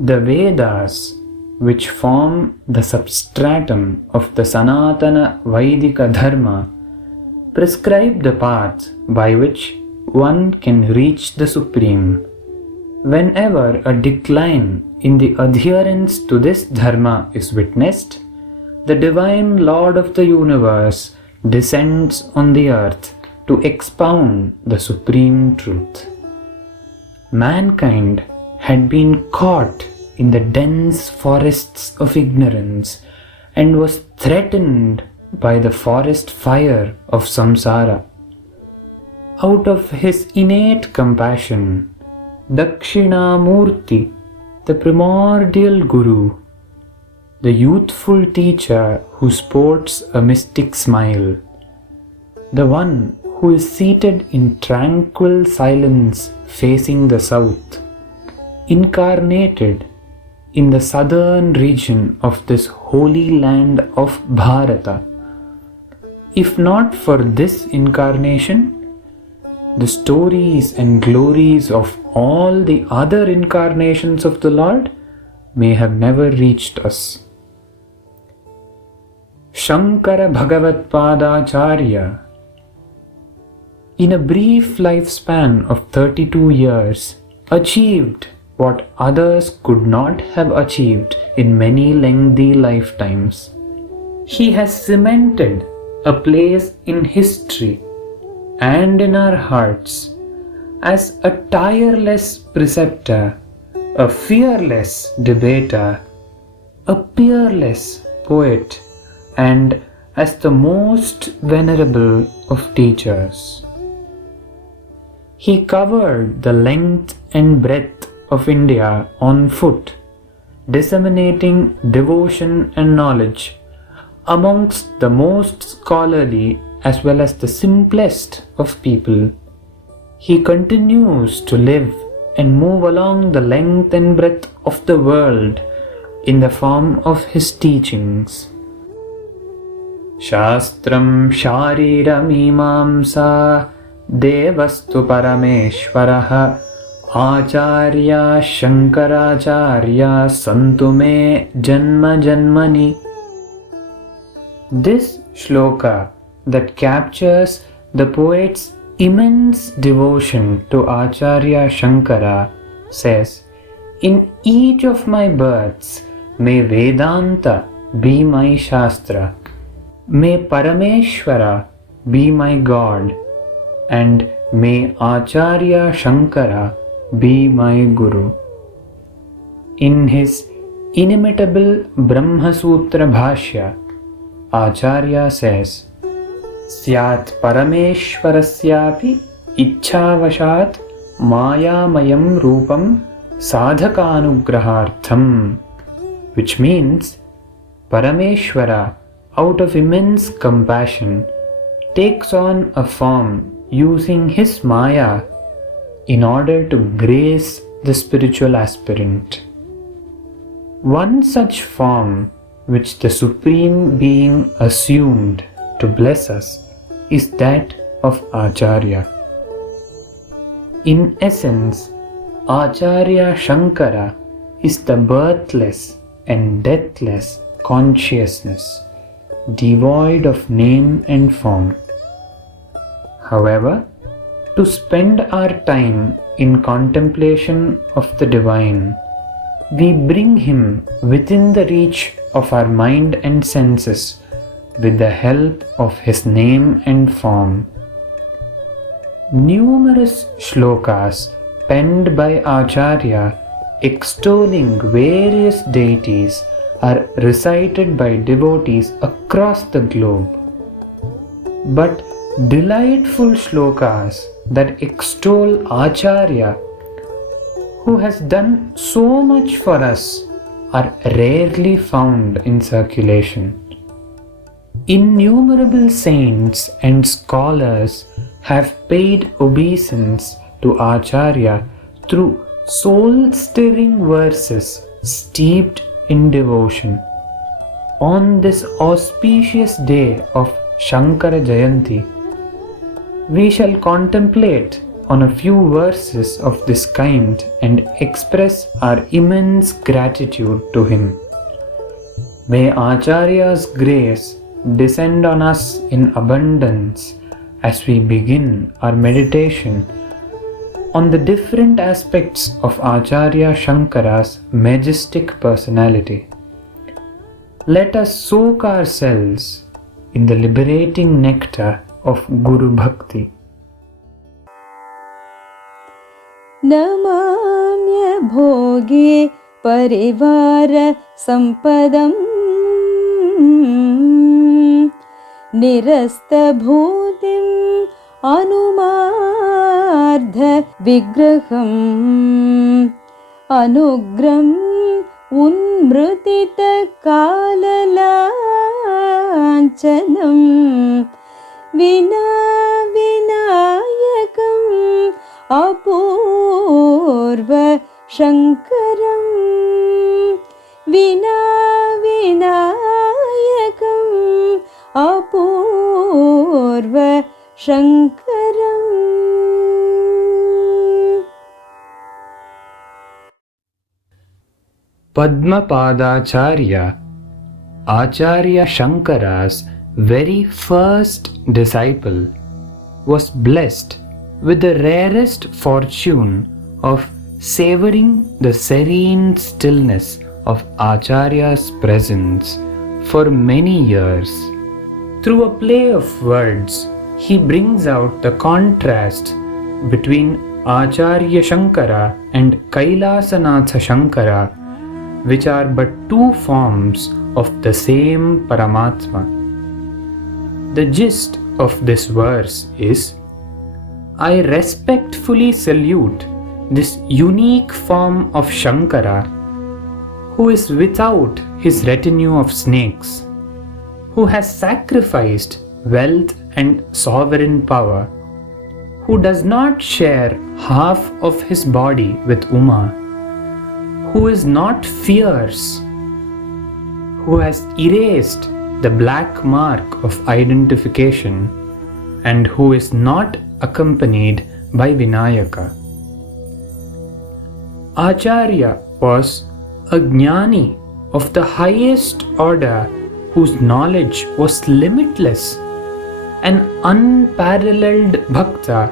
The Vedas, which form the substratum of the Sanatana Vaidika Dharma, prescribe the path by which one can reach the Supreme. Whenever a decline in the adherence to this Dharma is witnessed, the Divine Lord of the Universe descends on the earth to expound the Supreme Truth. Mankind had been caught in the dense forests of ignorance and was threatened by the forest fire of samsara. Out of his innate compassion, Dakshinamurti, the primordial Guru, the youthful teacher who sports a mystic smile, the one who is seated in tranquil silence facing the south, incarnated in the southern region of this holy land of Bharata. If not for this incarnation, the stories and glories of all the other incarnations of the Lord may have never reached us. Shankara Bhagavat Padacharya, in a brief lifespan of 32 years, achieved what others could not have achieved in many lengthy lifetimes. He has cemented a place in history and in our hearts as a tireless preceptor, a fearless debater, a peerless poet, and as the most venerable of teachers. He covered the length and breadth of India on foot, disseminating devotion and knowledge amongst the most scholarly as well as the simplest of people. He continues to live and move along the length and breadth of the world in the form of his teachings. Shastram Shariram Imamsa Devastu Parameshwaraha Acharya Shankaracharya Santume Janma Janmani. This shloka that captures the poet's immense devotion to Acharya Shankara says, "In each of my births may Vedanta be my Shastra, may Parameshwara be my God, and may Acharya Shankara be my Guru." In his inimitable Brahma Sutra Bhashya, Acharya says, "Syat Parameshwarasyapi Ichhavashat Mayamayam Rupam Sadhakanugrahartham," which means Parameshwara, out of immense compassion, takes on a form using his Maya in order to grace the spiritual aspirant. One such form which the Supreme Being assumed to bless us is that of Acharya. In essence, Acharya Shankara is the birthless and deathless consciousness, devoid of name and form. However, to spend our time in contemplation of the Divine, we bring Him within the reach of our mind and senses with the help of His name and form. Numerous shlokas penned by Acharya extolling various deities are recited by devotees across the globe. But delightful shlokas that extol Acharya, who has done so much for us, are rarely found in circulation. Innumerable saints and scholars have paid obeisance to Acharya through soul-stirring verses steeped in devotion. On this auspicious day of Shankara Jayanti, we shall contemplate on a few verses of this kind and express our immense gratitude to him. May Acharya's grace descend on us in abundance as we begin our meditation on the different aspects of Acharya Shankara's majestic personality. Let us soak ourselves in the liberating nectar of Guru Bhakti. Namamya bhoge parivara sampadam nirasta bhutim anumardha vigraham anugram unmrutita kalalanchanam vinayakam apurva shankaram vinayakam apurva shankaram. Padmapadacharya, Acharya Shankara's very first disciple, was blessed with the rarest fortune of savoring the serene stillness of Acharya's presence for many years. Through a play of words, he brings out the contrast between Acharya Shankara and Kailasanatha Shankara, which are but two forms of the same Paramatma. The gist of this verse is, I respectfully salute this unique form of Shankara, who is without his retinue of snakes, who has sacrificed wealth and sovereign power, who does not share half of his body with Uma, who is not fierce, who has erased the black mark of identification, and who is not accompanied by Vinayaka. Acharya was a jnani of the highest order whose knowledge was limitless, an unparalleled bhakta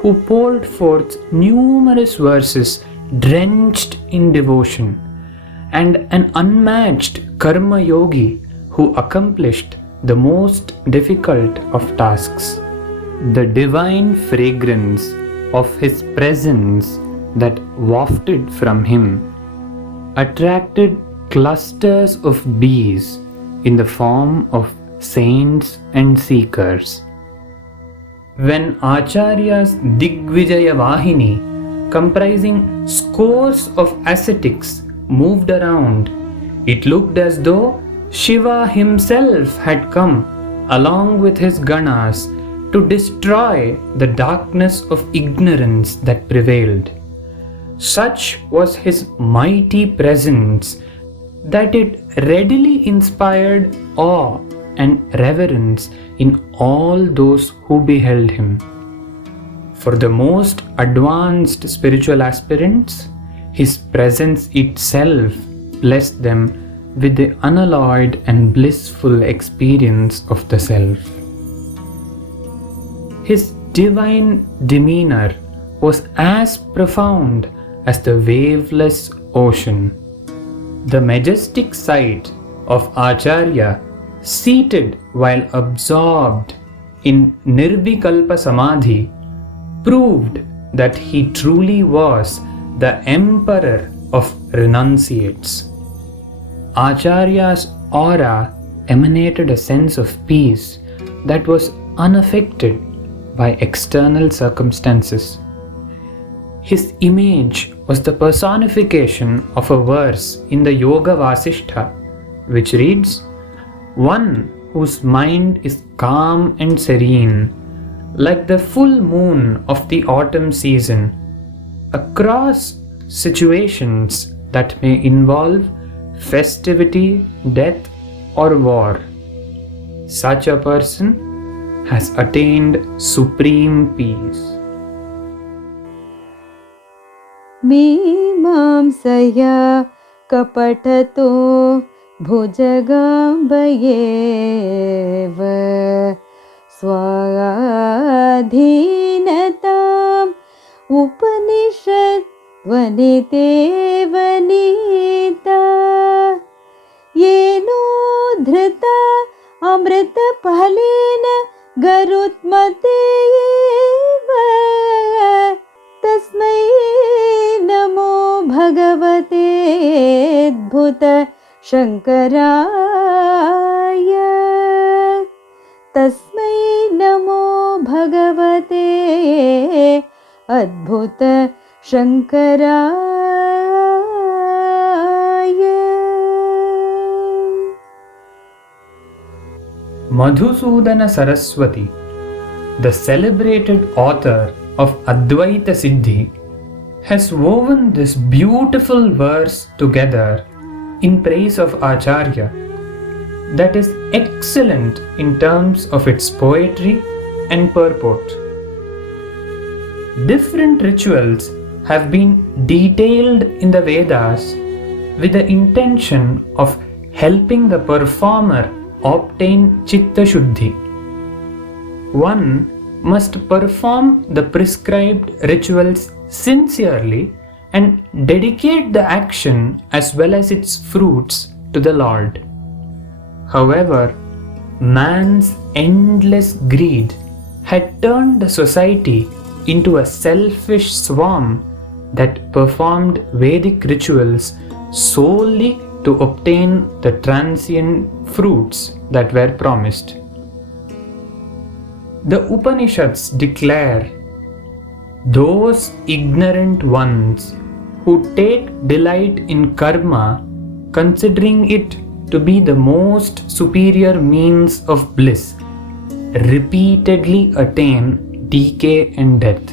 who poured forth numerous verses drenched in devotion, and an unmatched karma yogi who accomplished the most difficult of tasks. The divine fragrance of his presence that wafted from him attracted clusters of bees in the form of saints and seekers. When Acharya's Digvijaya Vahini, comprising scores of ascetics, moved around, it looked as though Shiva himself had come along with his Ganas to destroy the darkness of ignorance that prevailed. Such was his mighty presence that it readily inspired awe and reverence in all those who beheld him. For the most advanced spiritual aspirants, his presence itself blessed them with the unalloyed and blissful experience of the self. His divine demeanor was as profound as the waveless ocean. The majestic sight of Acharya, seated while absorbed in Nirvikalpa Samadhi, proved that he truly was the emperor of renunciates. Acharya's aura emanated a sense of peace that was unaffected by external circumstances. His image was the personification of a verse in the Yoga Vasishtha, which reads, "One whose mind is calm and serene, like the full moon of the autumn season, across situations that may involve festivity, death, or war. Such a person has attained supreme peace." मीमांसया कपटतो भुजगाम्बयेव स्वाधीनताम् उपनिषत् वनिते वनिता येनो धृता अमृतफलेन गरुत्मतेव तस्मै नमो भगवते अद्भुत शङ्कराय तस्मै नमो भगवते अद्भुत शङ्कराय। Madhusudana Saraswati, the celebrated author of Advaita Siddhi, has woven this beautiful verse together in praise of Acharya that is excellent in terms of its poetry and purport. Different rituals have been detailed in the Vedas with the intention of helping the performer obtain Chitta Shuddhi. One must perform the prescribed rituals sincerely and dedicate the action as well as its fruits to the Lord. However, man's endless greed had turned the society into a selfish swarm that performed Vedic rituals solely to obtain the transient fruits that were promised. The Upanishads declare, "Those ignorant ones who take delight in karma, considering it to be the most superior means of bliss, repeatedly attain decay and death."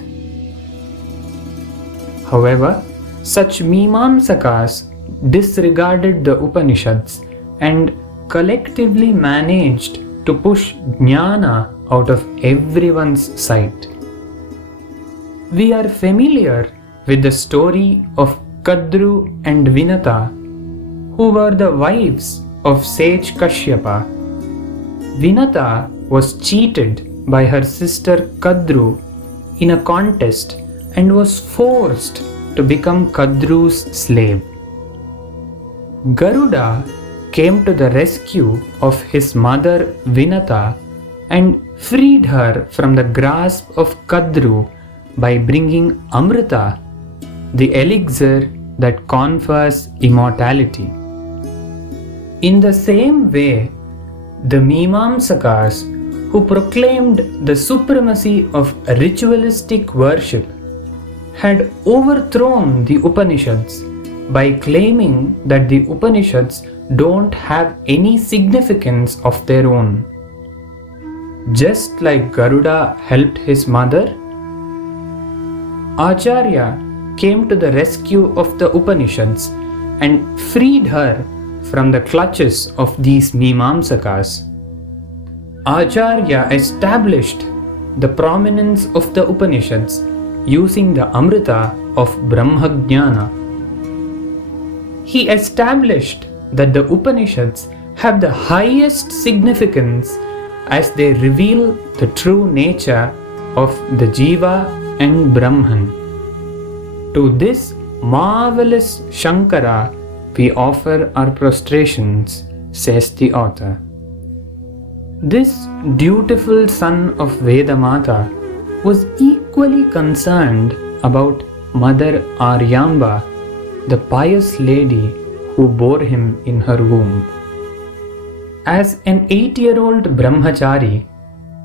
However, such Mimamsakas disregarded the Upanishads and collectively managed to push jnana out of everyone's sight. We are familiar with the story of Kadru and Vinata, who were the wives of sage Kashyapa. Vinata was cheated by her sister Kadru in a contest and was forced to become Kadru's slave. Garuda came to the rescue of his mother Vinata and freed her from the grasp of Kadru by bringing Amrita, the elixir that confers immortality. In the same way, the Mimamsakas, who proclaimed the supremacy of ritualistic worship, had overthrown the Upanishads by claiming that the Upanishads don't have any significance of their own. Just like Garuda helped his mother, Acharya came to the rescue of the Upanishads and freed her from the clutches of these Mimamsakas. Acharya established the prominence of the Upanishads using the Amrita of Brahmajnana. He established that the Upanishads have the highest significance as they reveal the true nature of the Jiva and Brahman. To this marvelous Shankara we offer our prostrations, says the author. This dutiful son of Vedamata was equally concerned about Mother Aryamba, the pious lady who bore him in her womb. As an 8-year-old brahmachari,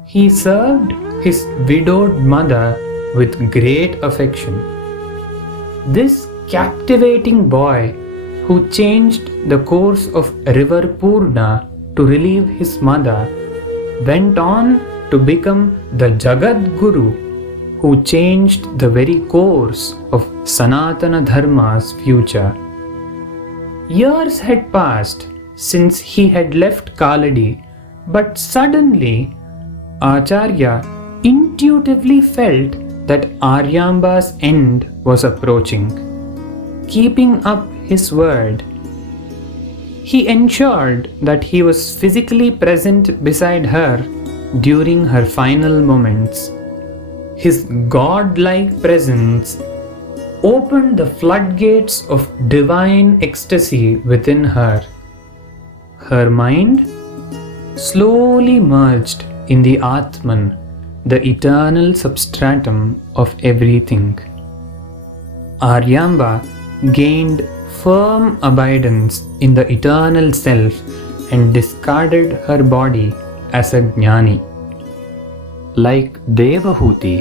he served his widowed mother with great affection. This captivating boy, who changed the course of river Purna to relieve his mother, went on to become the Jagat Guru, who changed the very course of Sanatana Dharma's future. Years had passed since he had left Kaladi, but suddenly Acharya intuitively felt that Aryamba's end was approaching. keeping up his word. He ensured that he was physically present beside her during her final moments. His godlike presence opened the floodgates of divine ecstasy within her. Her mind slowly merged in the Atman, the eternal substratum of everything. Aryamba gained firm abidance in the eternal self and discarded her body as a jnani. Like Devahuti,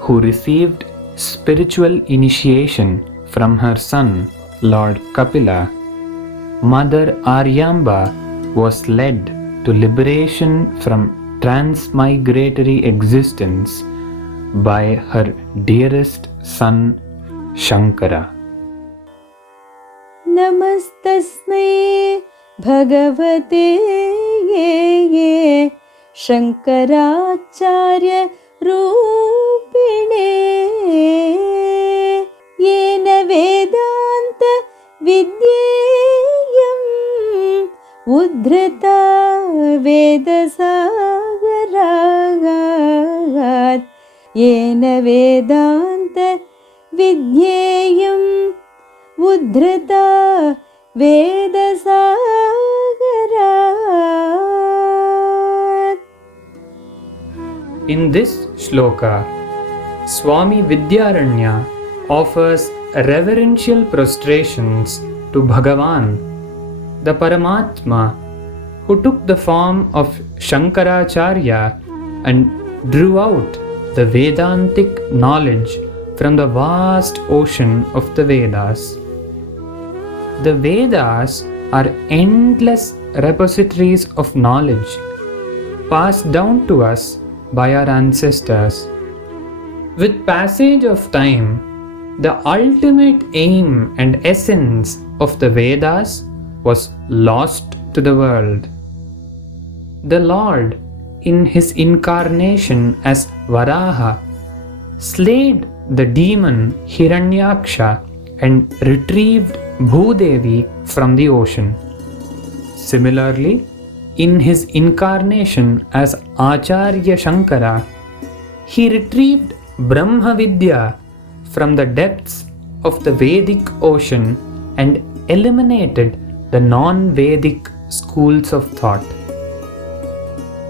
who received spiritual initiation from her son, Lord Kapila, Mother Aryamba was led to liberation from transmigratory existence by her dearest son, Shankara. नमस्तस्मै भगवते शङ्कराचार्य रूपिणे येन वेदान्त विद्येयम् उद्धृता वेदसागरात् येन Vedanta विद्येयम् उद्धृता वेदसागरात्. In this shloka, Swami Vidyaranya offers reverential prostrations to Bhagavan, the Paramatma, who took the form of Shankaracharya and drew out the Vedantic knowledge from the vast ocean of the Vedas. The Vedas are endless repositories of knowledge passed down to us by our ancestors. With passage of time, the ultimate aim and essence of the Vedas was lost to the world. The Lord, in his incarnation as Varaha, slayed the demon Hiranyaksha and retrieved Bhudevi from the ocean. Similarly, in his incarnation as Acharya Shankara, he retrieved Brahma Vidya from the depths of the Vedic ocean and eliminated the non-Vedic schools of thought.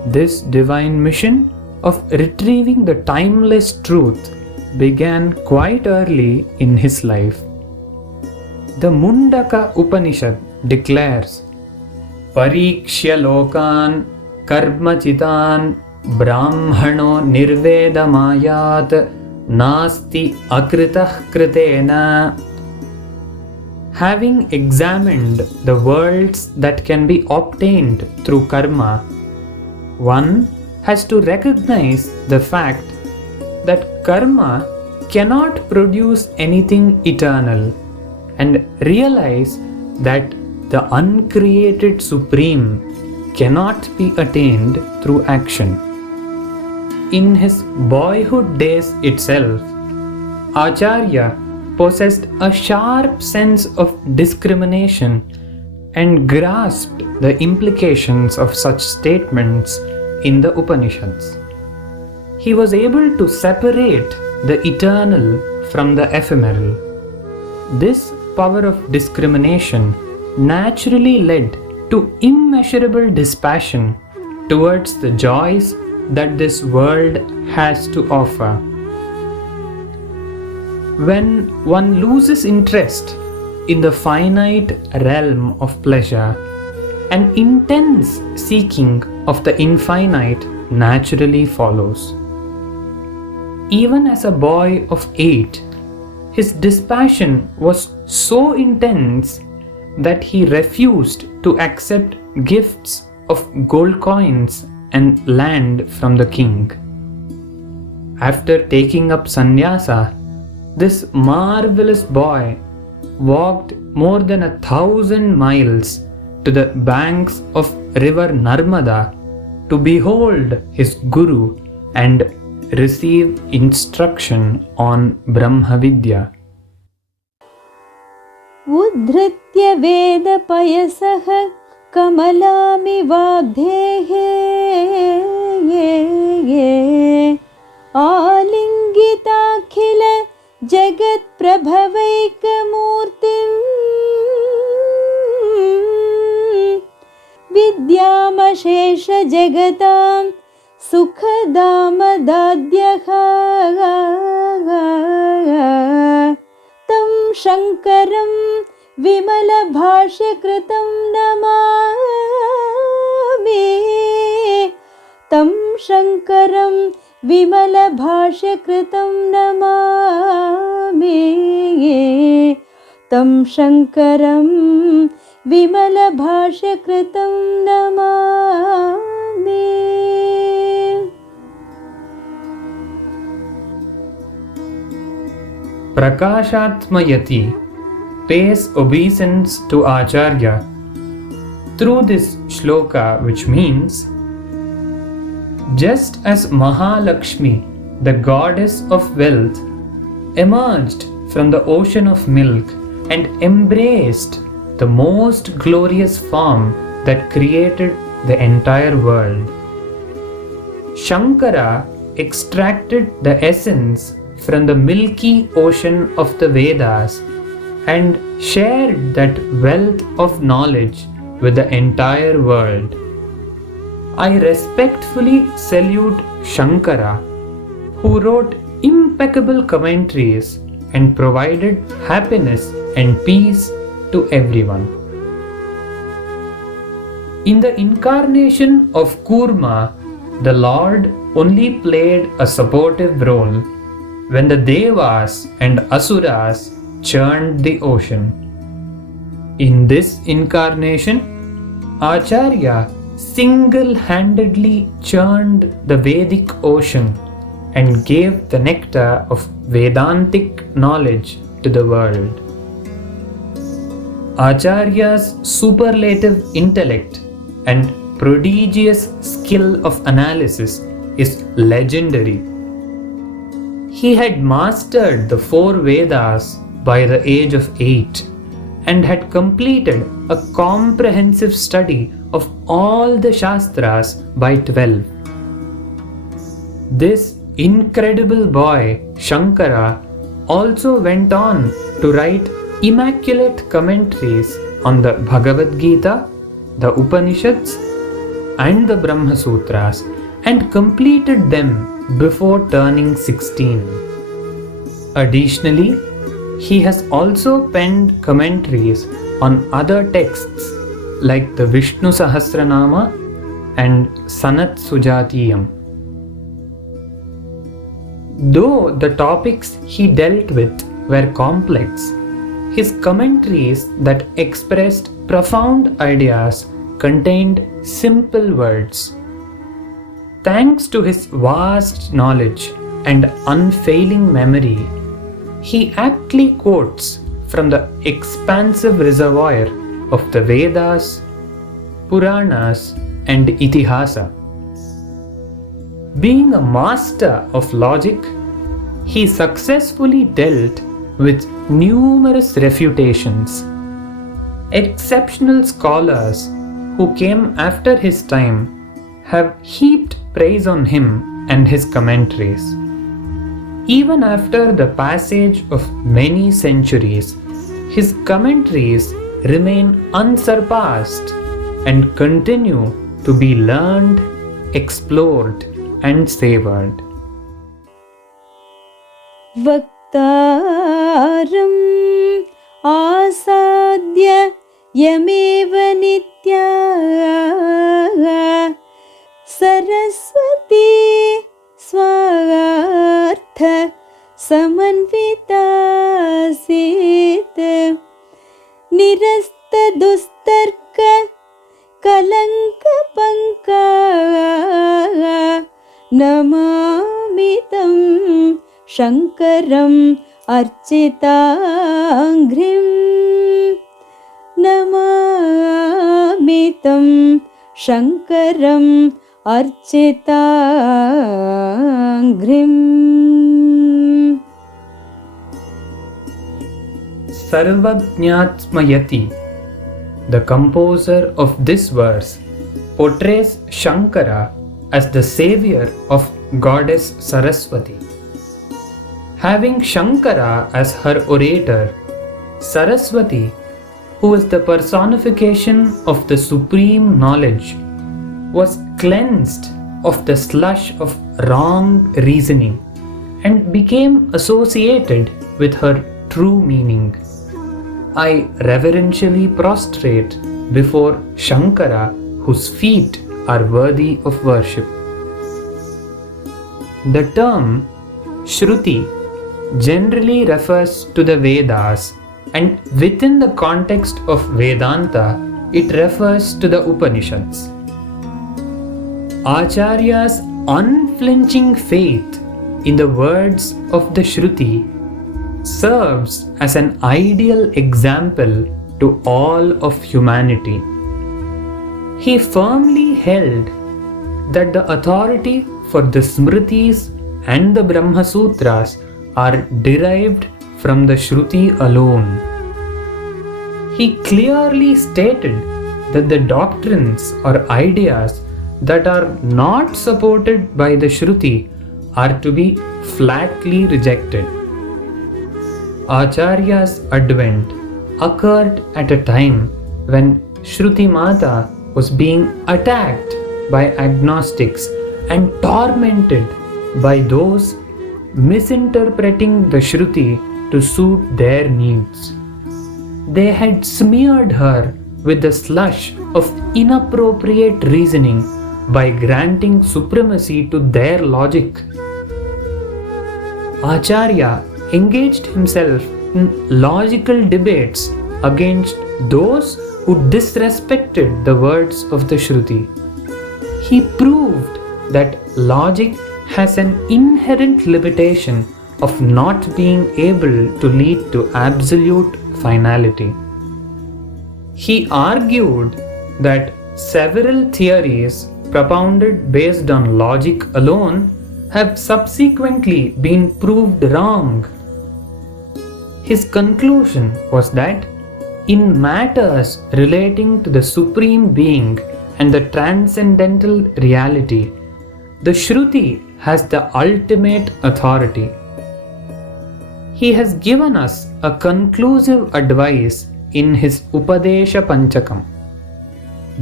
This divine mission of retrieving the timeless truth began quite early in his life. The Mundaka Upanishad declares, Parikshya lokan karmachitan brahmano nirvedamayat nasti akritah kritena. Having examined the worlds that can be obtained through karma, one has to recognize the fact that karma cannot produce anything eternal and realize that the uncreated Supreme cannot be attained through action. In his boyhood days itself, Acharya possessed a sharp sense of discrimination and grasped the implications of such statements in the Upanishads. He was able to separate the eternal from the ephemeral. This power of discrimination naturally led to immeasurable dispassion towards the joys that this world has to offer. When one loses interest in the finite realm of pleasure, an intense seeking of the infinite naturally follows. Even as a boy of 8, his dispassion was so intense that he refused to accept gifts of gold coins and land from the king. After taking up sannyasa, this marvelous boy walked more than 1,000 miles to the banks of river Narmada to behold his guru and receive instruction on Brahma Vidya. उद्धृत्य वेदपयसः कमलामिवाब्धेः आलिङ्गिताखिल जगत्प्रभवैकमूर्तिम् विद्यामशेषजगतां सुखदामदाद्यः तं शङ्करं विमलभाष्यकृतं नमामि तं शङ्करं विमलभाष्यकृतं नमामि तं शङ्करं विमलभाष्यकृतं Namami. Prakashatmayati pays obeisance to Acharya through this shloka, which means, just as Mahalakshmi, the goddess of wealth, emerged from the ocean of milk and embraced the most glorious form that created the entire world, Shankara extracted the essence from the milky ocean of the Vedas and shared that wealth of knowledge with the entire world. I respectfully salute Shankara, who wrote impeccable commentaries and provided happiness and peace to everyone. In the incarnation of Kurma, the Lord only played a supportive role when the Devas and Asuras churned the ocean. In this incarnation, Acharya single-handedly churned the Vedic ocean and gave the nectar of Vedantic knowledge to the world. Acharya's superlative intellect and prodigious skill of analysis is legendary. He had mastered the 4 Vedas by the age of 8 and had completed a comprehensive study of all the Shastras by 12. This incredible boy, Shankara, also went on to write immaculate commentaries on the Bhagavad Gita, the Upanishads, and the Brahma Sutras, and completed them before turning 16. Additionally, he has also penned commentaries on other texts like the Vishnu Sahasranama and Sanat Sujatiyam. Though the topics he dealt with were complex, his commentaries that expressed profound ideas contained simple words. Thanks to his vast knowledge and unfailing memory, he aptly quotes from the expansive reservoir of the Vedas, Puranas, and Itihasa. Being a master of logic, he successfully dealt with numerous refutations. Exceptional scholars who came after his time have heaped praise on him and his commentaries. Even after the passage of many centuries, his commentaries remain unsurpassed and continue to be learned, explored, and savored. वक्तारम् आसाद्य यमेव नित्या सरस्वती स्वार्थ समन्वितासीत् निरस्त दुस्तर्क कलंक पंका नमामि तं शङ्करम् अर्चिताङ्घ्रिं नमामि तं शङ्करम् अर्चिताङ्घ्रिम्. Sarvajñatsmayati, the composer of this verse, portrays Shankara as the savior of goddess Saraswati. Having Shankara as her orator, Saraswati, who is the personification of the supreme knowledge, was cleansed of the slush of wrong reasoning and became associated with her true meaning. I reverentially prostrate before Shankara, whose feet are worthy of worship. The term Shruti generally refers to the Vedas, and within the context of Vedanta, it refers to the Upanishads. Acharya's unflinching faith in the words of the Shruti serves as an ideal example to all of humanity. He firmly held that the authority for the Smritis and the Brahma Sutras are derived from the Shruti alone. He clearly stated that the doctrines or ideas that are not supported by the Shruti are to be flatly rejected. Acharya's advent occurred at a time when Shruti Mata was being attacked by agnostics and tormented by those misinterpreting the Shruti to suit their needs. They had smeared her with the slush of inappropriate reasoning by granting supremacy to their logic. Acharya engaged himself in logical debates against those who disrespected the words of the Shruti. He proved that logic has an inherent limitation of not being able to lead to absolute finality. He argued that several theories propounded based on logic alone have subsequently been proved wrong. His conclusion was that in matters relating to the Supreme Being and the transcendental reality, the Shruti has the ultimate authority. He has given us a conclusive advice in his Upadesha Panchakam.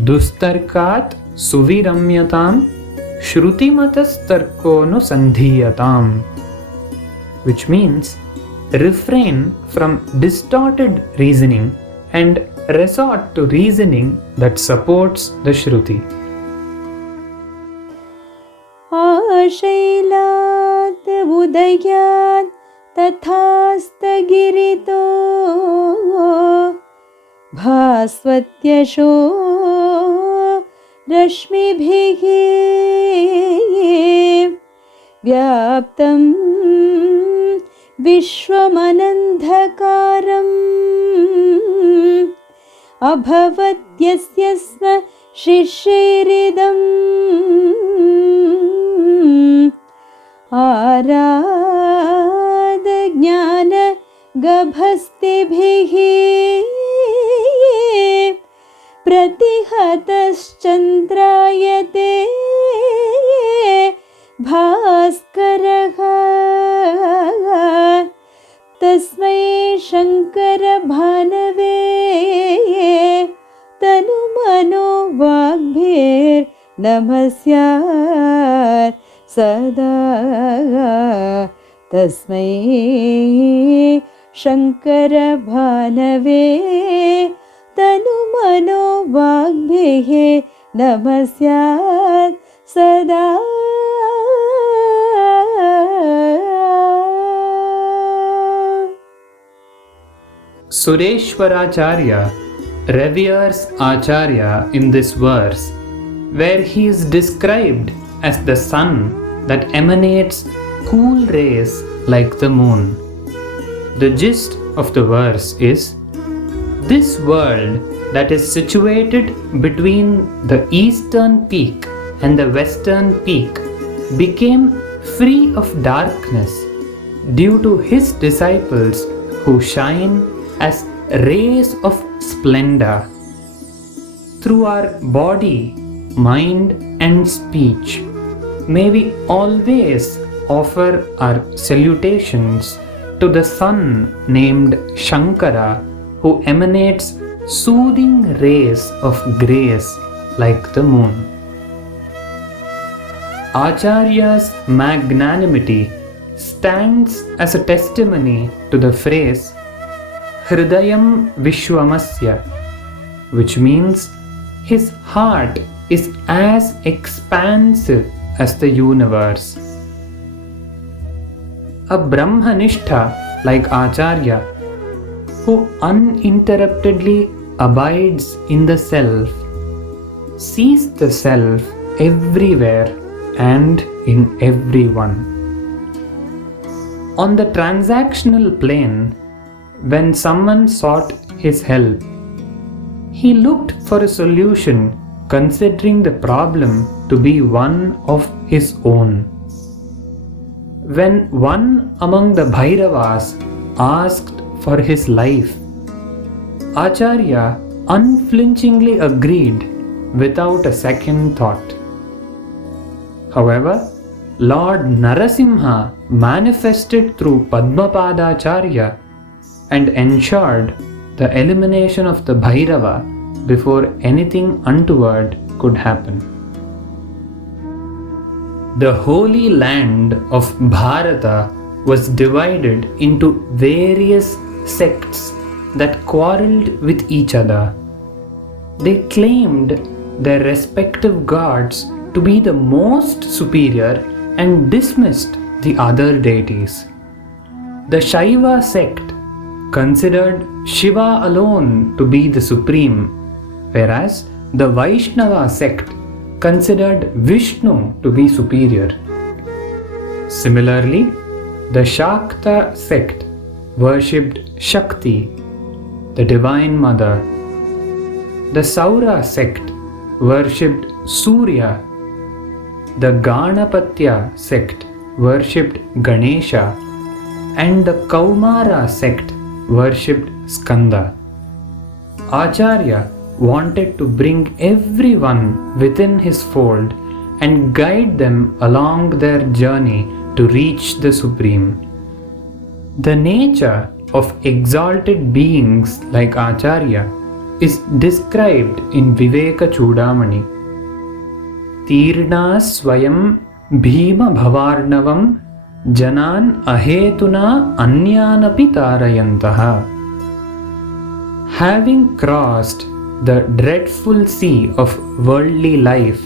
Dustarkat suviramyatam shrutimatas tarkonu sandhiyatam, which means refrain from distorted reasoning and resort to reasoning that supports the Shruti. आशैलात् उदयात् तथास्तगिरितो भास्वत्यशो रश्मिभिः व्याप्तं विश्वमनन्धकारम् अभवद्यस्य स्म शिष्यैरिदम् आराध ज्ञान गभस्तिभिः प्रतिहतश्चन्द्रायते भास्करः तस्मै शङ्कर भानवे तनुमनो वाग्भिर्नमस्यात् सदा तस्मै शङ्कर भानवे तनुमनो वाग्भिः नमस्यात् सदा. Sureshwaracharya reveres Acharya in this verse, where he is described as the sun that emanates cool rays like the moon. The gist of the verse is, this world that is situated between the eastern peak and the western peak became free of darkness due to his disciples who shine as rays of splendor. Through our body, mind, and speech, may we always offer our salutations to the sun named Shankara, who emanates soothing rays of grace like the moon. Acharya's magnanimity stands as a testimony to the phrase Hridayam Vishwamasya, which means his heart is as expansive as the universe. A Brahmanishtha like Acharya, who uninterruptedly abides in the self, sees the self everywhere and in everyone. On the transactional plane, when someone sought his help, he looked for a solution considering the problem to be one of his own. When one among the Bhairavas asked for his life, Acharya unflinchingly agreed without a second thought. However, Lord Narasimha manifested through Padmapadacharya and ensured the elimination of the Bhairava before anything untoward could happen. The holy land of Bharata was divided into various sects that quarreled with each other. They claimed their respective gods to be the most superior and dismissed the other deities. The Shaiva sect considered Shiva alone to be the supreme, whereas the Vaishnava sect considered Vishnu to be superior. Similarly, the Shakta sect worshipped Shakti, the Divine Mother. The Saura sect worshipped Surya. The Ganapatya sect worshipped Ganesha, and the Kaumara sect worshipped Skanda. Acharya wanted to bring everyone within his fold and guide them along their journey to reach the Supreme. The nature of exalted beings like Acharya is described in Viveka Chudamani. Tirna Swayam Bhima Bhavarnavam Janan Ahetuna Anyanapi Tarayantaha. Having crossed the dreadful sea of worldly life,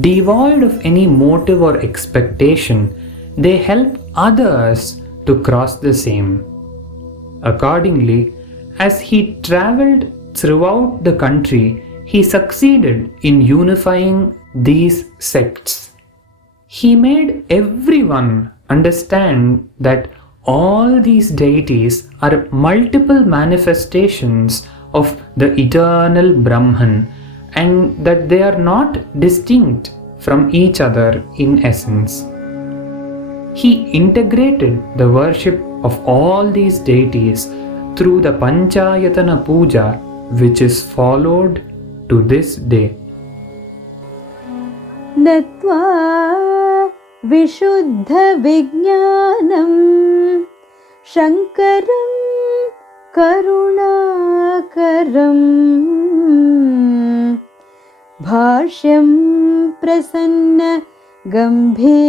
devoid of any motive or expectation, they help others to cross the same. Accordingly, as he travelled throughout the country, he succeeded in unifying these sects. He made everyone understand that all these deities are multiple manifestations of the eternal Brahman and that they are not distinct from each other in essence. He integrated the worship of all these deities through the Panchayatana Puja, which is followed to this day. Natva Vishuddha Vijnanam Shankaram Karunakaram Bhashyam Prasanna Gambhiram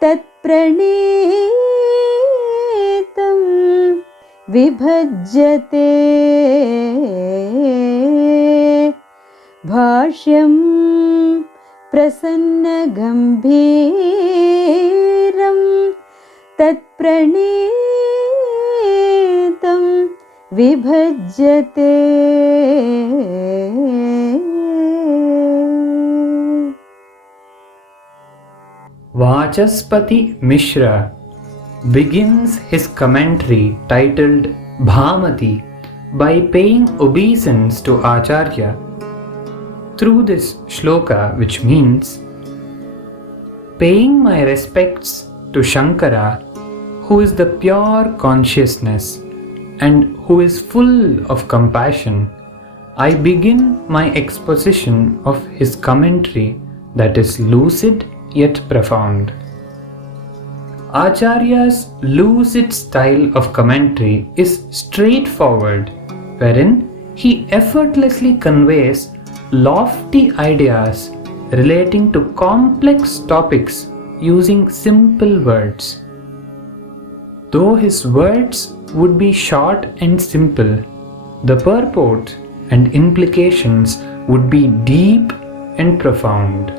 Tatpranetam Vibhajyate Bhashyam Prasanna Gambhiram Tatpranetam Vibhajyate. Vachaspati Mishra begins his commentary titled Bhamati by paying obeisance to Acharya. Through this shloka, which means, paying my respects to Shankara, who is the pure consciousness and who is full of compassion, I begin my exposition of his commentary that is lucid yet profound. Acharya's lucid style of commentary is straightforward, wherein he effortlessly conveys lofty ideas relating to complex topics using simple words. Though his words would be short and simple, the purport and implications would be deep and profound.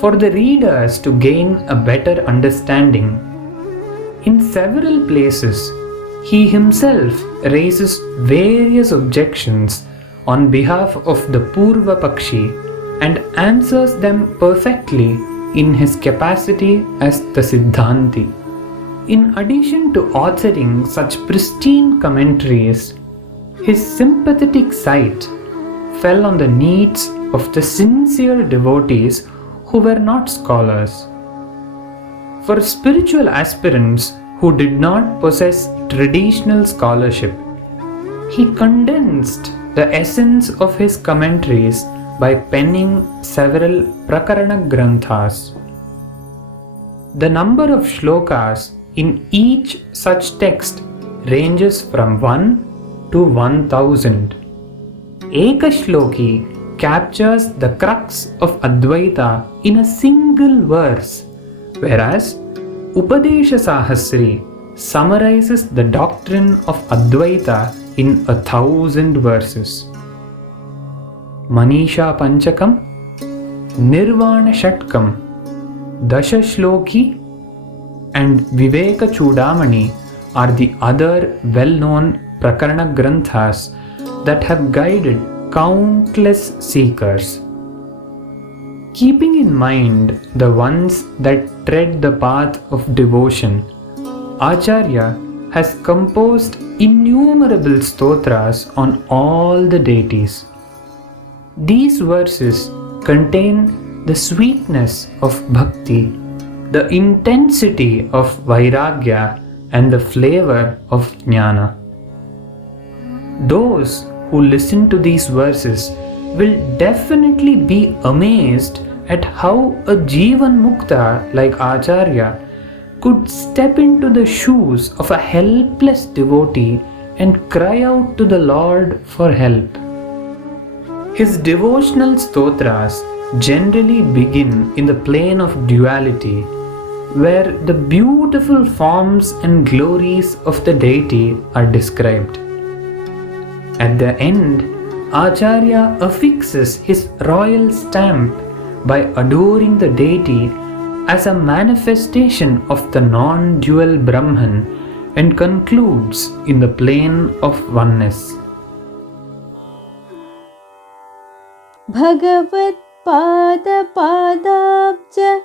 For the readers to gain a better understanding, in several places he himself raises various objections on behalf of the Purva Pakshi and answers them perfectly in his capacity as the Siddhanti. In addition to authoring such pristine commentaries, his sympathetic sight fell on the needs of the sincere devotees who were not scholars. For spiritual aspirants who did not possess traditional scholarship, he condensed the essence of his commentaries by penning several Prakarana Granthas. The number of shlokas in each such text ranges from 1 to 1000. Ekashloki captures the crux of Advaita in a single verse, whereas Upadesha Sahasri summarizes the doctrine of Advaita in 1000 verses. Manisha Panchakam, Nirvana Shatkam, Dasha Shloki, and Viveka Chudamani are the other well-known Prakarana Granthas that have guided countless seekers. Keeping in mind the ones that tread the path of devotion, Acharya has composed innumerable stotras on all the deities. These verses contain the sweetness of bhakti, the intensity of vairagya, and the flavor of jnana. Those who listen to these verses will definitely be amazed at how a Jivan Mukta like Acharya could step into the shoes of a helpless devotee and cry out to the Lord for help. His devotional stotras generally begin in the plane of duality, where the beautiful forms and glories of the deity are described. At the end, Acharya affixes his royal stamp by adoring the deity as a manifestation of the non-dual Brahman and concludes in the plane of oneness. Bhagavat Pada Padabja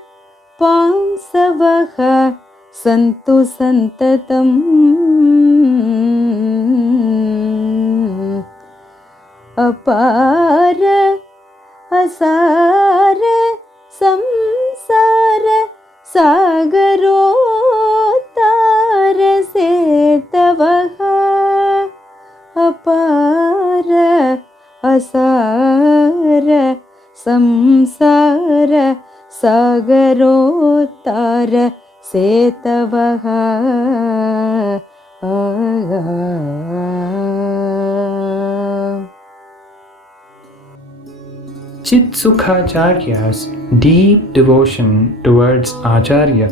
Pansavaha Santu Santatam Apara Asara Samsara Sagarotara Setavaha Apara Asara Samsara Sagarotara Setavaha. Chitsukhacharya's deep devotion towards Acharya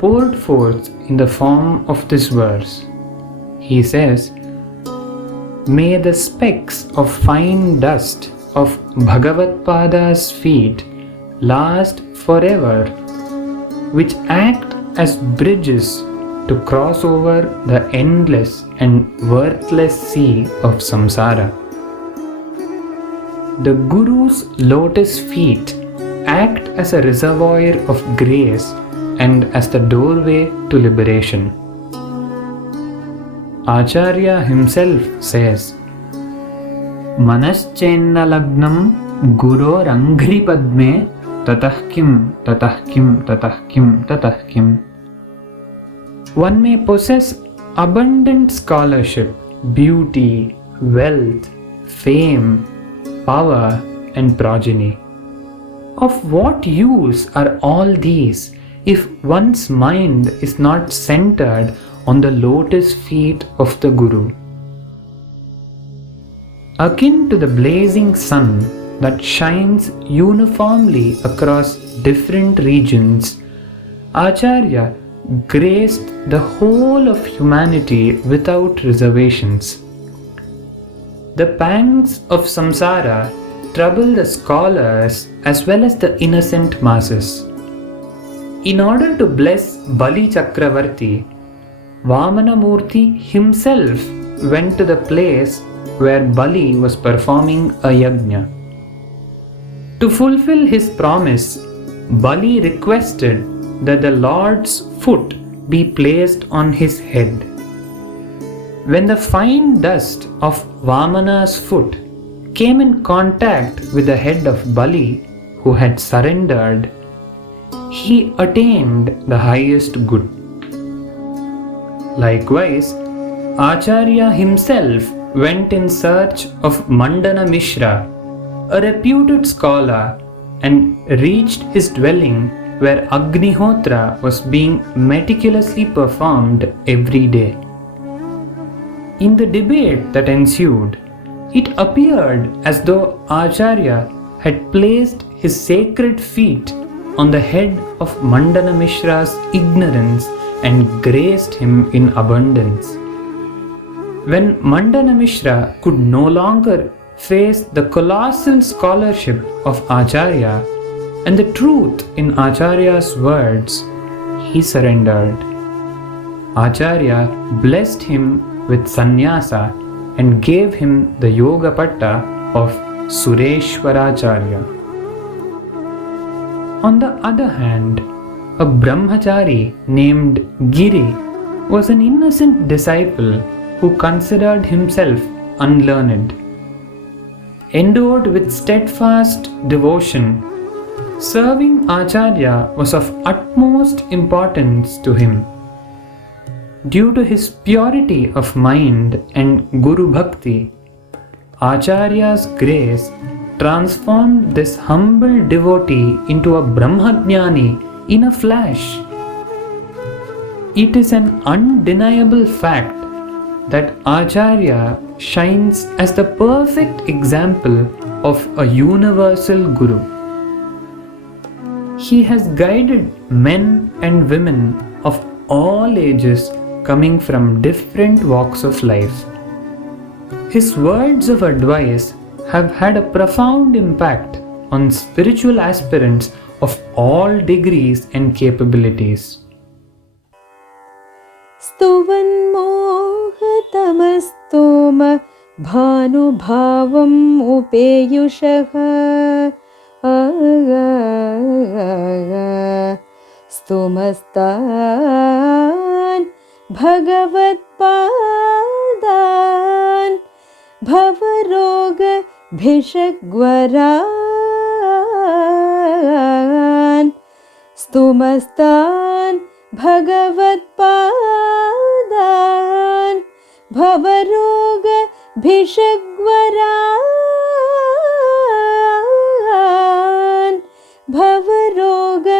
poured forth in the form of this verse. He says, "May the specks of fine dust of Bhagavatpada's feet last forever, which act as bridges to cross over the endless and worthless sea of samsara. The Guru's lotus feet act as a reservoir of grace and as the doorway to liberation." Acharya himself says, "Manaschenna lagnam guror angri padme tatah kim, tatah kim, tatah kim, tatah kim. One may possess abundant scholarship, beauty, wealth, fame, power, and progeny. Of what use are all these if one's mind is not centered on the lotus feet of the Guru? Akin to the blazing sun that shines uniformly across different regions, Acharya graced the whole of humanity without reservations. The pangs of samsara trouble the scholars as well as the innocent masses. In order to bless Bali Chakravarti, Vamanamurthy himself went to the place where Bali was performing a yajna. To fulfill his promise, Bali requested that the Lord's foot be placed on his head. When the fine dust of Vamana's foot came in contact with the head of Bali, who had surrendered, he attained the highest good. Likewise, Acharya himself went in search of Mandana Mishra, a reputed scholar, and reached his dwelling where Agnihotra was being meticulously performed every day. In the debate that ensued, it appeared as though Acharya had placed his sacred feet on the head of Mandana Mishra's ignorance and graced him in abundance. When Mandana Mishra could no longer face the colossal scholarship of Acharya and the truth in Acharya's words, he surrendered. Acharya blessed him with sannyasa and gave him the yoga patta of Sureshwaracharya. On the other hand, a brahmachari named Giri was an innocent disciple who considered himself unlearned. Endowed with steadfast devotion, serving Acharya was of utmost importance to him. Due to his purity of mind and Guru Bhakti, Acharya's grace transformed this humble devotee into a Brahmajnani in a flash. It is an undeniable fact that Acharya shines as the perfect example of a universal Guru. He has guided men and women of all ages coming from different walks of life. His words of advice have had a profound impact on spiritual aspirants of all degrees and capabilities. स्तुवन्मोहतमस्तोम भानुभावम् उपेयुषः स्तुमस्तान् भगवत्पादान् भवरोगभिषग्वरान् स्तुमस्तान् भगवत्पादान् भवरोगभिषग्वरान् भवरोगभिषग्वरान्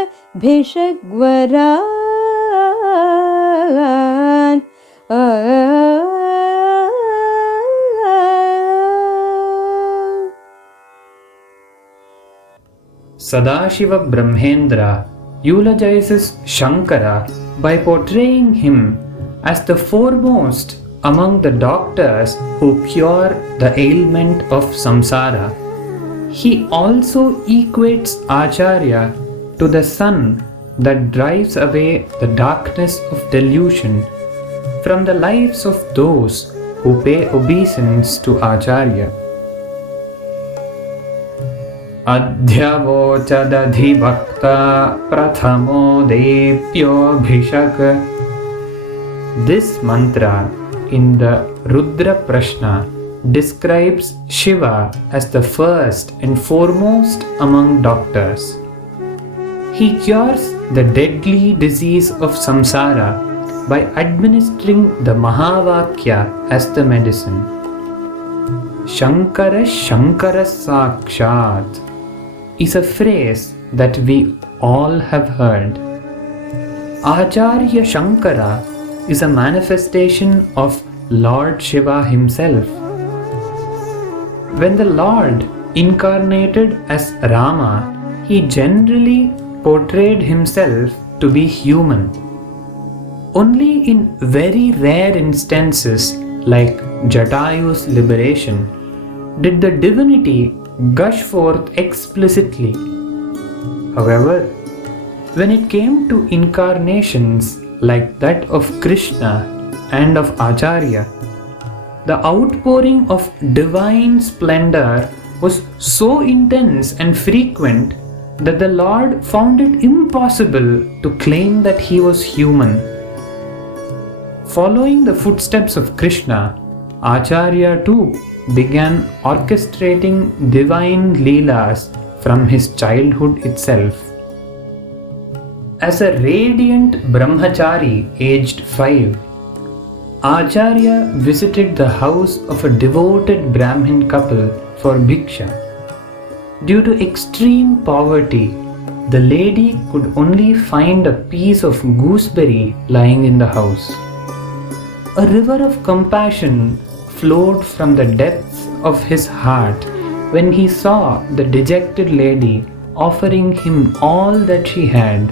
Sadashiva Brahmendra eulogizes Shankara by portraying him as the foremost among the doctors who cure the ailment of samsara. He also equates Acharya to the sun that drives away the darkness of delusion from the lives of those who pay obeisance to Acharya. Adhyavochadadhibhakta prathamo depyo bhishak. This mantra in the Rudra Prashna describes Shiva as the first and foremost among doctors. he cures the deadly disease of samsara by administering the Mahavakya as the medicine. Shankara Shankara Sakshat is a phrase that we all have heard. Acharya Shankara is a manifestation of Lord Shiva himself. When the Lord incarnated as Rama, he generally portrayed himself to be human. Only in very rare instances, like Jatayu's liberation, did the divinity gush forth explicitly. However, when it came to incarnations like that of Krishna and of Acharya, the outpouring of divine splendor was so intense and frequent that the Lord found it impossible to claim that he was human. Following the footsteps of Krishna, Acharya too began orchestrating divine leelas from his childhood itself. As a radiant brahmachari aged 5, Acharya visited the house of a devoted Brahmin couple for bhiksha. Due to extreme poverty, the lady could only find a piece of gooseberry lying in the house. A river of compassion flowed from the depths of his heart when he saw the dejected lady offering him all that she had.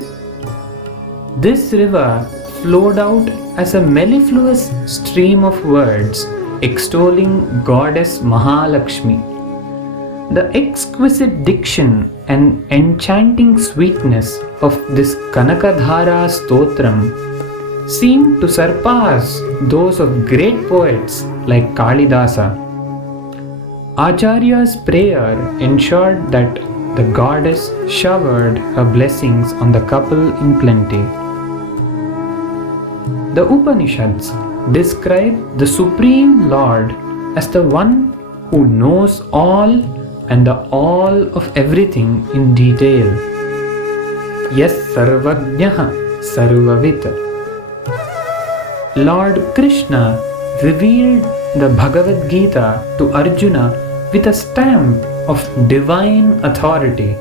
This river flowed out as a mellifluous stream of words extolling Goddess Mahalakshmi. The exquisite diction and enchanting sweetness of this Kanakadhara Stotram seemed to surpass those of great poets like Kalidasa. Acharya's prayer ensured that the goddess showered her blessings on the couple in plenty. The Upanishads describe the Supreme Lord as the one who knows all and the all of everything in detail. Yas Sarvajnaha Sarvavit. Lord Krishna revealed the Bhagavad Gita to Arjuna with a stamp of divine authority.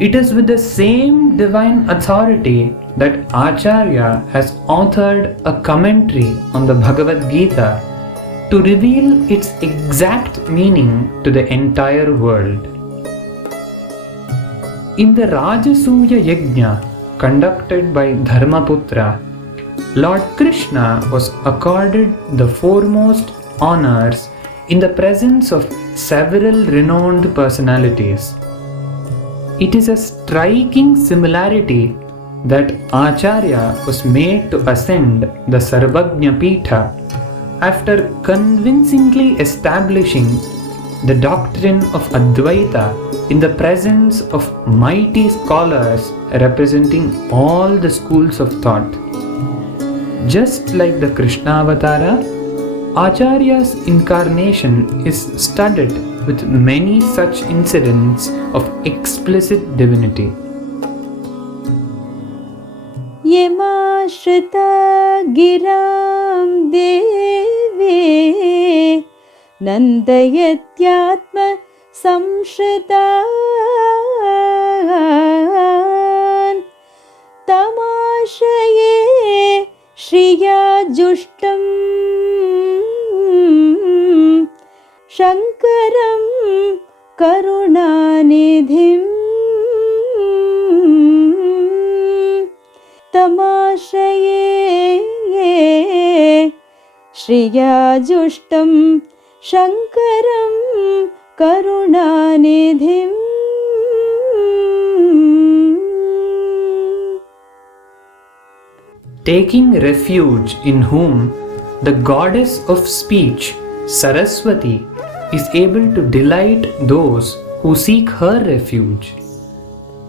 It is with the same divine authority that Acharya has authored a commentary on the Bhagavad Gita to reveal its exact meaning to the entire world. In the Rajasuya Yajna conducted by Dharmaputra, Lord Krishna was accorded the foremost honors in the presence of several renowned personalities. It is a striking similarity that Acharya was made to ascend the Sarvajna Pitha after convincingly establishing the doctrine of Advaita in the presence of mighty scholars representing all the schools of thought. Just like the Krishnaavatara, Acharya's incarnation is studded with many such incidents of explicit divinity. Yamashrita giram deve nandayatyatma samshritan tamashaye shriya jushtam shankaram karunanidhim तमाशये श्रियाजुष्टं शङ्करं करुणानिधिम्. Taking refuge in whom the goddess of speech, Saraswati, is able to delight those who seek her refuge.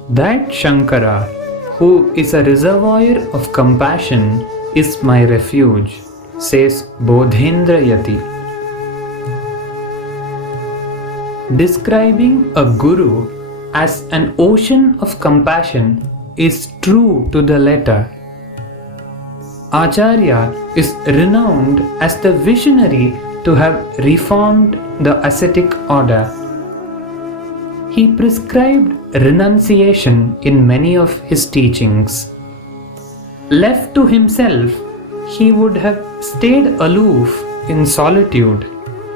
That Shankara, who is a reservoir of compassion, is my refuge, says Bodhendra Yati. Describing a guru as an ocean of compassion is true to the letter. Acharya is renowned as the visionary to have reformed the ascetic order. He prescribed renunciation in many of his teachings. Left to himself, he would have stayed aloof in solitude,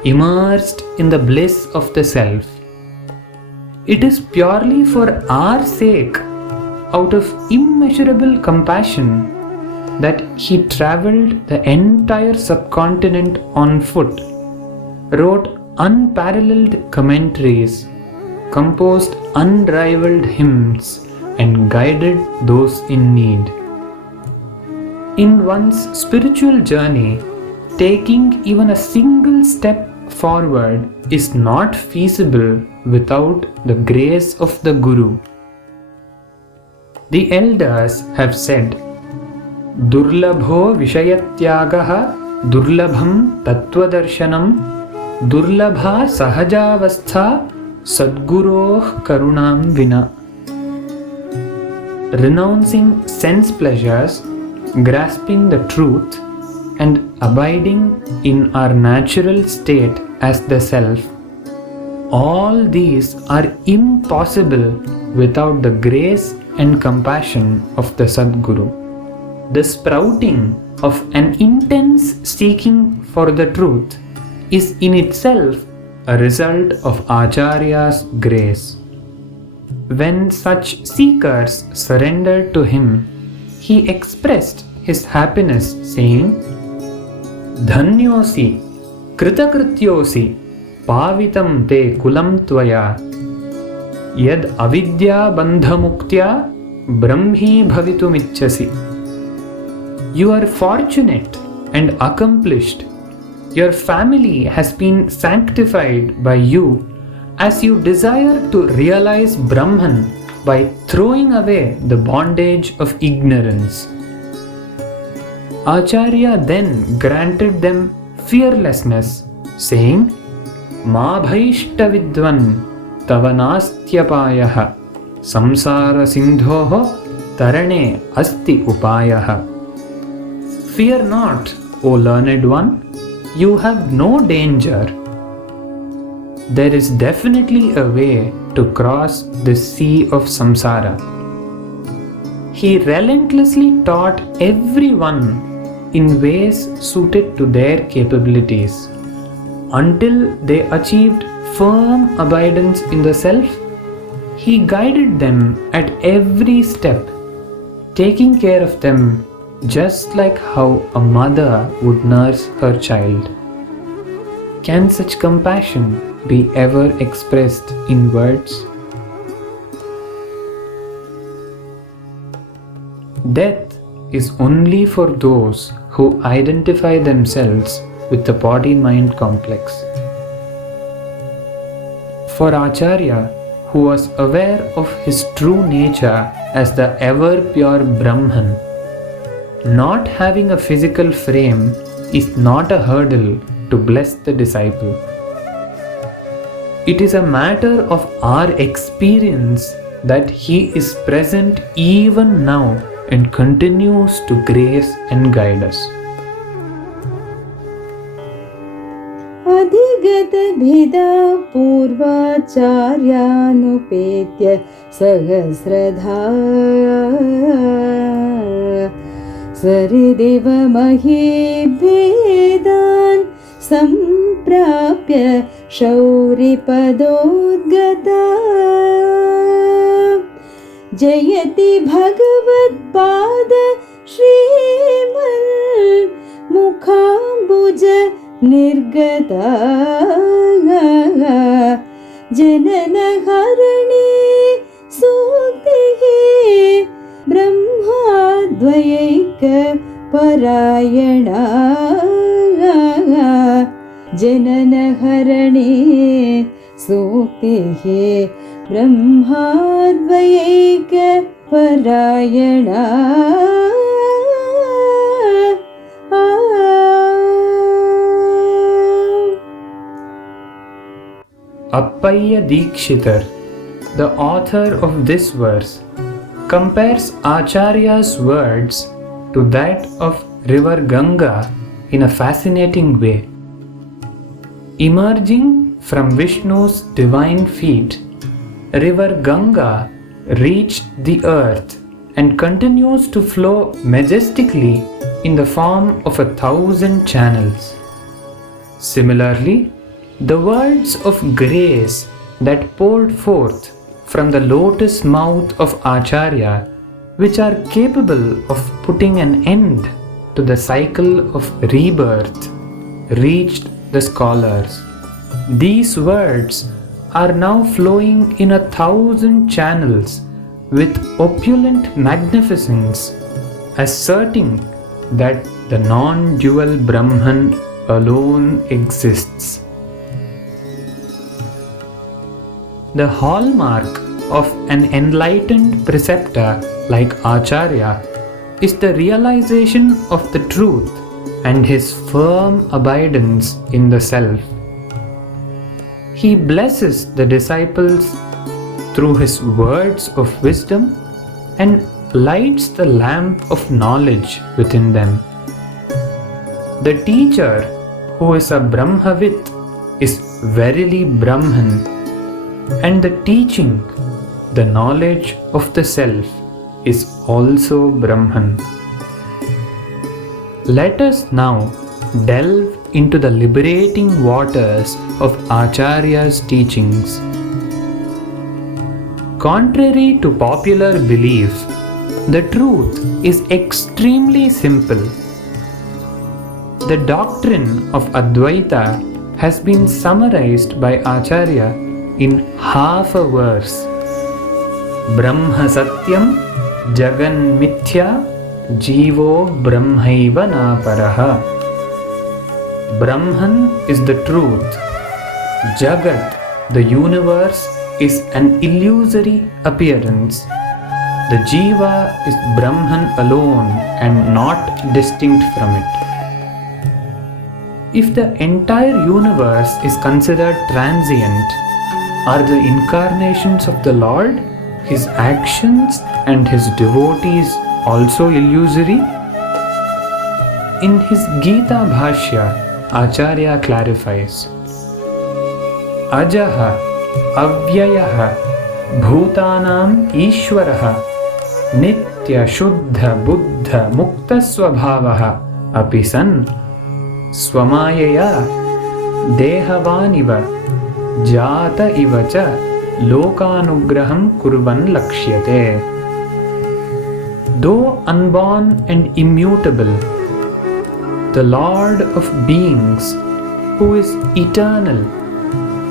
immersed in the bliss of the self. It is purely for our sake, out of immeasurable compassion, that he traveled the entire subcontinent on foot, wrote unparalleled commentaries, composed unrivaled hymns, and guided those in need. In one's spiritual journey, taking even a single step forward is not feasible without the grace of the Guru. The elders have said, Durlabho Vishayatyagaha Durlabham Tattvadarshanam Durlabha Sahajavastha Sadguroh Karunam Vina. Renouncing sense pleasures, grasping the truth, and abiding in our natural state as the self, all these are impossible without the grace and compassion of the Sadguru. The sprouting of an intense seeking for the truth is in itself a result of Acharya's grace. When such seekers surrendered to him, he expressed his happiness saying, Dhanyosi, Kritakrityosi, Pavitam te kulam tvaya, Yad avidya bandhamuktya, Brahmi bhavitumichasi. You are fortunate and accomplished. Your family has been sanctified by you as you desire to realize Brahman by throwing away the bondage of ignorance. Acharya then granted them fearlessness, saying, Ma bhaishta vidvan tavanastyapayah samsara sindhoho tarane asti upayaha. Fear not, O learned one, you have no danger. There is definitely a way to cross the sea of samsara. He relentlessly taught everyone in ways suited to their capabilities. Until they achieved firm abidance in the self, he guided them at every step, taking care of them just like how a mother would nurse her child. Can such compassion be ever expressed in words? Death is only for those who identify themselves with the body-mind complex. For Acharya, who was aware of his true nature as the ever-pure Brahman, not having a physical frame is not a hurdle to bless the disciple. It is a matter of our experience that he is present even now and continues to grace and guide us. अधिगत भिदा पूर्वाचार्यानुपेत्य सहस्रधा सरिदिव महीभेदान् सम्प्राप्य शौरिपदोद्गता जयति भगवत्पाद श्रीमन् मुखाम्बुज निर्गता जननहरिणी सूक्तिः ब्रह्माद्वयैक परायणा जननहरिणी सूक्तिः ब्रह्माद्वयैक परायणा Appaya Dikshitar, the author of this verse, compares Acharya's words to that of river Ganga in a fascinating way. Emerging from Vishnu's divine feet, river Ganga reached the earth and continues to flow majestically in the form of 1,000 channels. Similarly, the words of grace that poured forth from the lotus mouth of Acharya, which are capable of putting an end to the cycle of rebirth, reached the scholars. These words are now flowing in 1,000 channels with opulent magnificence, asserting that the non-dual Brahman alone exists. The hallmark of an enlightened preceptor like Acharya is the realization of the truth and his firm abidance in the self. He blesses the disciples through his words of wisdom and lights the lamp of knowledge within them. The teacher who is a Brahmavit is verily Brahman, and the teaching, the knowledge of the self, is also Brahman. Let us now delve into the liberating waters of Acharya's teachings. Contrary to popular belief, the truth is extremely simple. The doctrine of Advaita has been summarized by Acharya in half a verse. Brahma Satyam Jagan Mithya Jivo Brahmaiva Naparaha. Brahman is the truth. Jagat, the universe, is an illusory appearance. The Jiva is Brahman alone and not distinct from it. If the entire universe is considered transient, are the incarnations of the Lord, his actions and his devotees also illusory? In his Gita Bhashya, Acharya clarifies, Ajaha Avyayaha Bhutanam Ishwaraha Nitya Shuddha Buddha Mukta Swabhavaha Apisan Swamayaya Dehavaniva Jata Ivacha Lokanugraham Kurvan Lakshyate. Though unborn and immutable, the Lord of beings, who is eternal,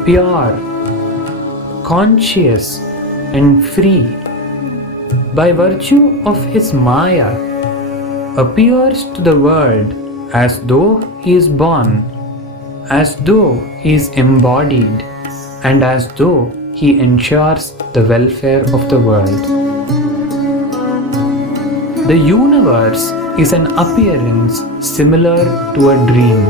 pure, conscious and free, by virtue of his Maya, appears to the world as though he is born, as though he is embodied, and as though he ensures the welfare of the world. The universe is an appearance similar to a dream.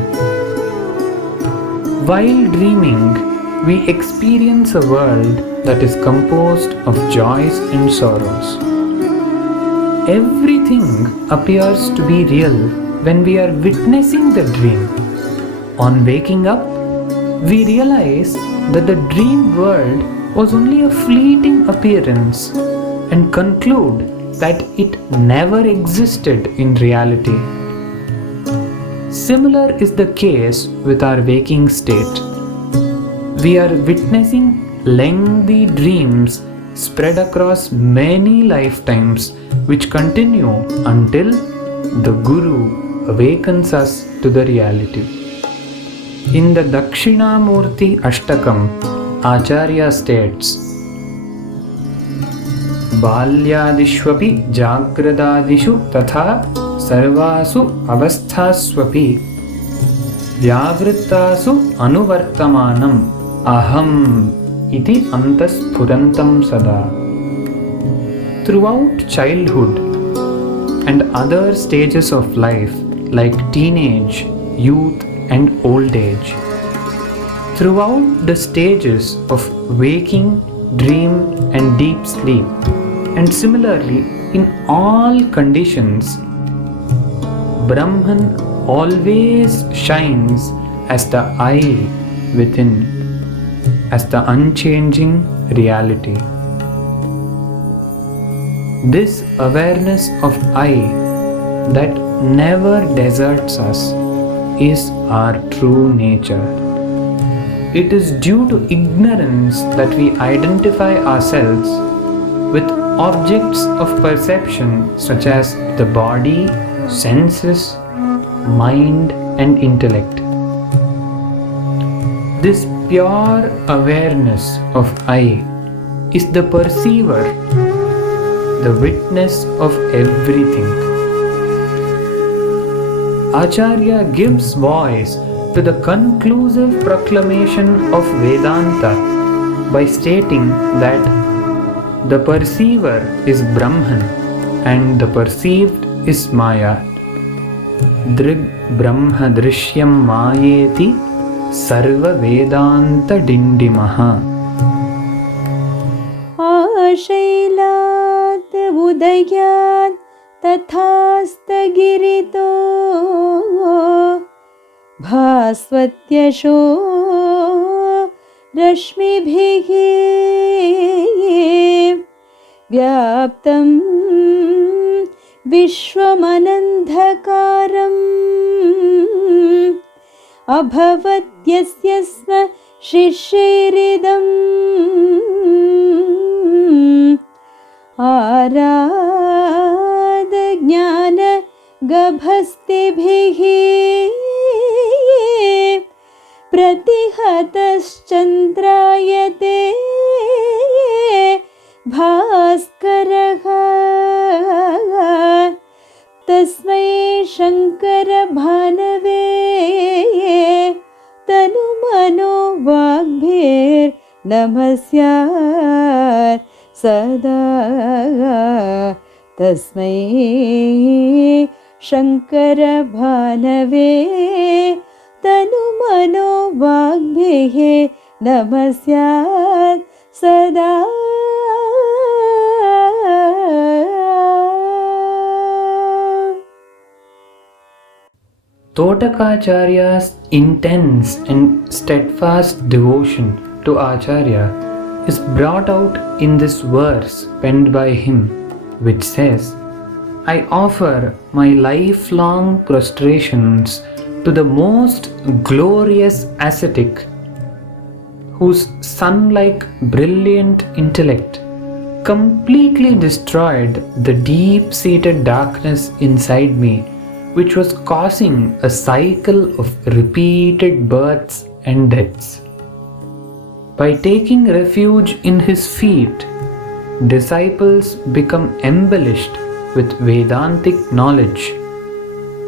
While dreaming, we experience a world that is composed of joys and sorrows. Everything appears to be real when we are witnessing the dream. On waking up, we realize that the dream world was only a fleeting appearance and conclude that it never existed in reality. Similar is the case with our waking state. We are witnessing lengthy dreams spread across many lifetimes, which continue until the Guru awakens us to the reality. In the Dakshinamurti Ashtakam, Acharya states, Balyadishwapi Jagradadishu Tatha Sarvasu Avasthaswapi Vyavrittasu Anuvartamanam Aham Iti Antasphurantam Sada. Throughout childhood and other stages of life like teenage, youth and old age, throughout the stages of waking, dream and deep sleep, And similarly, in all conditions, Brahman always shines as the I within, as the unchanging reality. This awareness of I that never deserts us is our true nature. It is due to ignorance that we identify ourselves with objects of perception such as the body, senses, mind, and intellect. This pure awareness of I is the perceiver, the witness of everything. Acharya gives voice to the conclusive proclamation of Vedanta by stating that the perceiver is Brahman and the perceived is Maya. Drig Brahma Drishyam Mayeti Sarva Vedanta Dindimaha. आशैलात् उदयात् तथास्तगिरितो भास्वत्यशो रश्मिभिः व्याप्तं विश्वमनन्धकारम् अभवत्यस्य स्म शिष्यैरिदम् आराधज्ञानगभस्तिभिः प्रतिहतश्चन्द्रायते भास्करः तस्मै शङ्करभानवे तनुमनो वाग्भिर्नमस्यात् सदा तस्मै शङ्करभानवे तनुमनो वाग्भिः नमस्यात् सदा. Totakacharya's intense and steadfast devotion to Acharya is brought out in this verse penned by him, which says, I offer my lifelong prostrations to the most glorious ascetic, whose sun-like brilliant intellect completely destroyed the deep-seated darkness inside me, which was causing a cycle of repeated births and deaths. By taking refuge in his feet, disciples become embellished with Vedantic knowledge,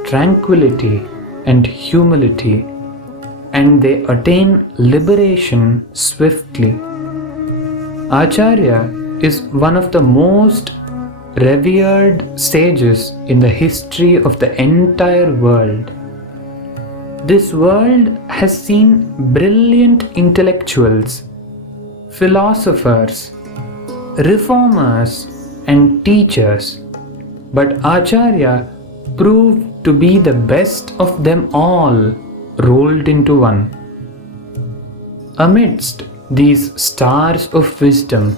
tranquility, and humility, and they attain liberation swiftly. Acharya is one of the most revered sages in the history of the entire world. This world has seen brilliant intellectuals, philosophers, reformers, and teachers, but Acharya proved to be the best of them all rolled into one. Amidst these stars of wisdom,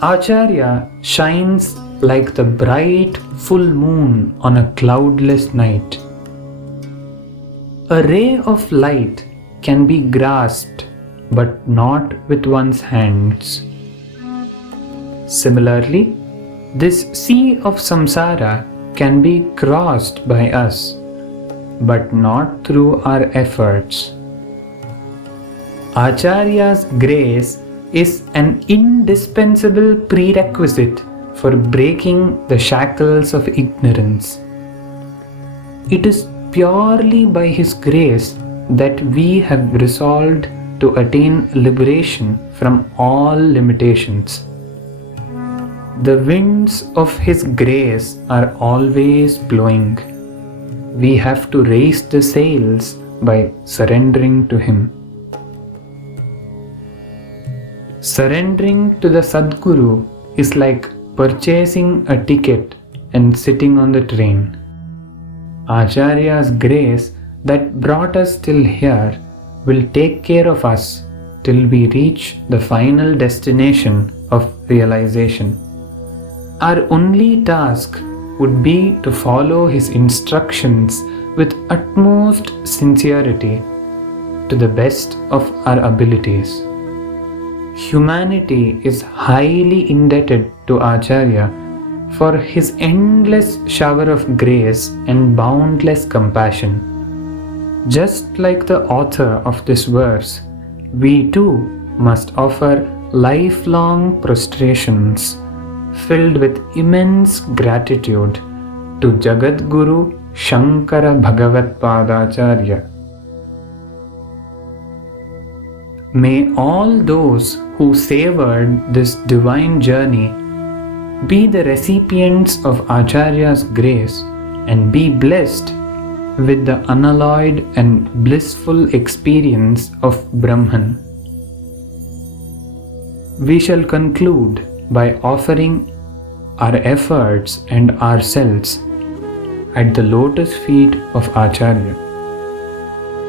Acharya shines like the bright full moon on a cloudless night. A ray of light can be grasped, but not with one's hands. Similarly, this sea of samsara can be crossed by us, but not through our efforts. Acharya's grace is an indispensable prerequisite for breaking the shackles of ignorance. It is purely by his grace that we have resolved to attain liberation from all limitations. The winds of his grace are always blowing. We have to raise the sails by surrendering to him. Surrendering to the Sadguru is like purchasing a ticket and sitting on the train. Acharya's grace that brought us till here will take care of us till we reach the final destination of realization. Our only task would be to follow his instructions with utmost sincerity to the best of our abilities. Humanity is highly indebted to Acharya for his endless shower of grace and boundless compassion. Just like the author of this verse, we too must offer lifelong prostrations filled with immense gratitude to Jagadguru Shankara Bhagavat Padacharya. May all those who savored this divine journey be the recipients of Acharya's grace and be blessed with the unalloyed and blissful experience of Brahman. We shall conclude by offering our efforts and ourselves at the lotus feet of Acharya.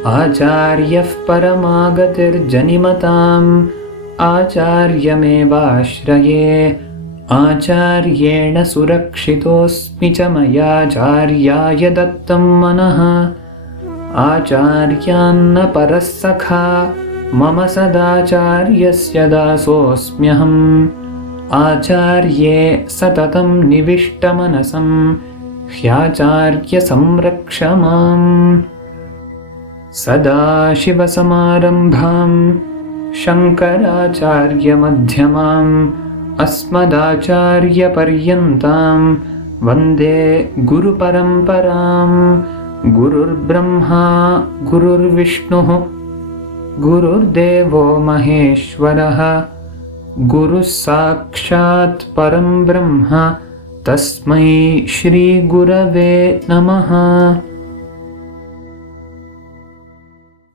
Acharyah paramagatir janimatam acharyamevashraye आचार्येण सुरक्षितोऽस्मि च मयाचार्याय दत्तं मनः आचार्यान्न परः सखा मम सदाचार्यस्य दासोऽस्म्यहम् आचार्ये सततं निविष्टमनसं ह्याचार्य संरक्ष माम् सदाशिवसमारम्भां शङ्कराचार्यमध्यमाम् अस्मदाचार्यपर्यन्तां वन्दे गुरुपरम्परां गुरुर्ब्रह्मा गुरुर्विष्णुः गुरुर्देवो महेश्वरः गुरुः साक्षात् परं ब्रह्म तस्मै श्रीगुरवे नमः।